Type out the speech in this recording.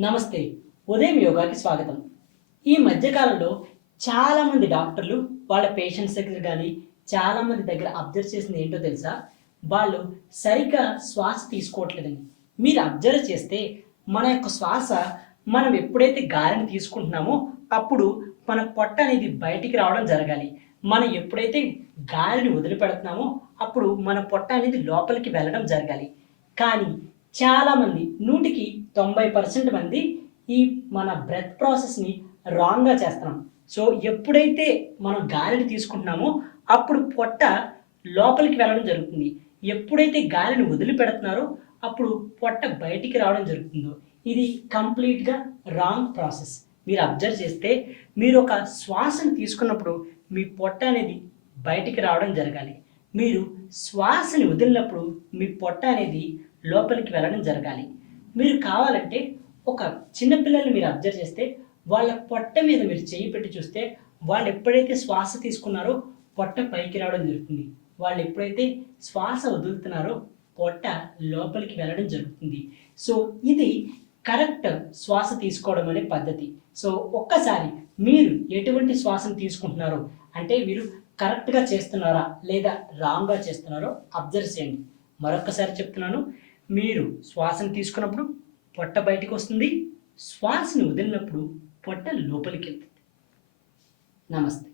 నమస్తే. ఉదయం యోగాకి స్వాగతం. ఈ మధ్య కాలంలో చాలామంది డాక్టర్లు వాళ్ళ పేషెంట్స్ దగ్గర గానీ, చాలామంది దగ్గర అబ్జర్వ్ చేసింది ఏంటో తెలుసా? వాళ్ళు సరిగ్గా శ్వాస తీసుకోవట్లేదండి. మీరు అబ్జర్వ్ చేస్తే మన యొక్క శ్వాస మనం ఎప్పుడైతే గాలిని తీసుకుంటున్నామో అప్పుడు మన పొట్ట అనేది బయటికి రావడం జరగాలి. మనం ఎప్పుడైతే గాలిని వదిలిపెడుతున్నామో అప్పుడు మన పొట్ట అనేది లోపలికి వెళ్ళడం జరగాలి. కానీ చాలామంది 100కి 90% మంది ఈ మన బ్రెత్ ప్రాసెస్‌ని రాంగ్‌గా చేస్తున్నాం. సో, ఎప్పుడైతే మనం గాలిని తీసుకుంటున్నామో అప్పుడు పొట్ట లోపలికి వెళ్ళడం జరుగుతుంది. ఎప్పుడైతే గాలిని వదిలిపెడుతున్నారో అప్పుడు పొట్ట బయటికి రావడం జరుగుతుందో ఇది కంప్లీట్‌గా రాంగ్ ప్రాసెస్. మీరు అబ్జర్వ్ చేస్తే మీరు ఒక శ్వాసను తీసుకున్నప్పుడు మీ పొట్ట అనేది బయటికి రావడం జరగాలి. మీరు శ్వాసని వదిలినప్పుడు మీ పొట్ట అనేది లోపలికి వెళ్ళడం జరగాలి. మీరు కావాలంటే ఒక చిన్న పిల్లల్ని మీరు అబ్జర్వ్ చేస్తే వాళ్ళ పొట్ట మీద మీరు చెయ్యి పెట్టి చూస్తే వాళ్ళు ఎప్పుడైతే శ్వాస తీసుకున్నారో పొట్ట పైకి రావడం జరుగుతుంది. వాళ్ళు ఎప్పుడైతే శ్వాస వదులుతున్నారో పొట్ట లోపలికి వెళ్ళడం జరుగుతుంది. సో, ఇది కరెక్ట్ శ్వాస తీసుకోవడం అనే పద్ధతి. సో, ఒక్కసారి మీరు ఎటువంటి శ్వాసను తీసుకుంటున్నారో అంటే మీరు కరెక్ట్‌గా చేస్తున్నారా? లేదా రాంగ్‌గా చేస్తున్నారో అబ్జర్వ్ చేయండి. మరొక్కసారి చెప్తున్నాను. మీరు శ్వాసను తీసుకున్నప్పుడు పొట్ట బయటికొస్తుంది. శ్వాసని వదిలినప్పుడు పొట్ట లోపలికెళ్తుంది. నమస్తే.